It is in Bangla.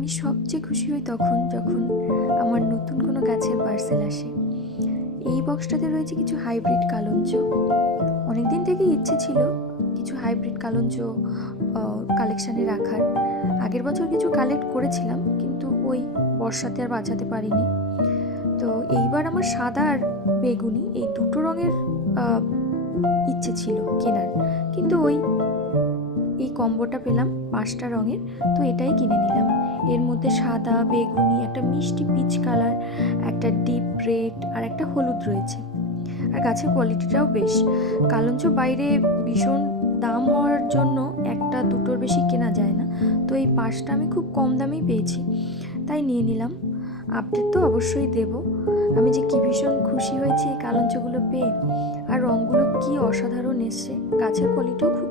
আমি সবচেয়ে খুশি হই তখন যখন আমার নতুন কোনো গাছের পার্সেল আসে। এই বক্সটাতে রয়েছে কিছু হাইব্রিড কালঞ্চ। অনেক দিন থেকেই ইচ্ছে ছিল কিছু হাইব্রিড কালঞ্চ কালেকশানে রাখার। আগের বছর কিছু কালেক্ট করেছিলাম, কিন্তু ওই বর্ষাতে আর বাঁচাতে পারিনি। তো এইবার আমার সাদা আর বেগুনি এই দুটো রঙের ইচ্ছে ছিল কেনার, কিন্তু এই কম্বোটা পেলাম 5টা রঙের, তো এটাই কিনে নিলাম। এর মধ্যে সাদা, বেগুনি, একটা মিষ্টি পিচ কালার, একটা ডিপ রেড আর একটা হলুদ রয়েছে। আর গাছের কোয়ালিটিটাও বেশ। কালঞ্চ বাইরে ভীষণ দাম হওয়ার জন্য একটা দুটোর বেশি কেনা যায় না, তো এই 5টা আমি খুব কম দামেই পেয়েছি, তাই নিয়ে নিলাম। আপডেট তো অবশ্যই দেব। আমি যে কি ভীষণ খুশি হয়েছি এই কালঞ্চগুলো পেয়ে, আর রঙগুলো কি অসাধারণ এসছে। গাছের কোয়ালিটিও খুব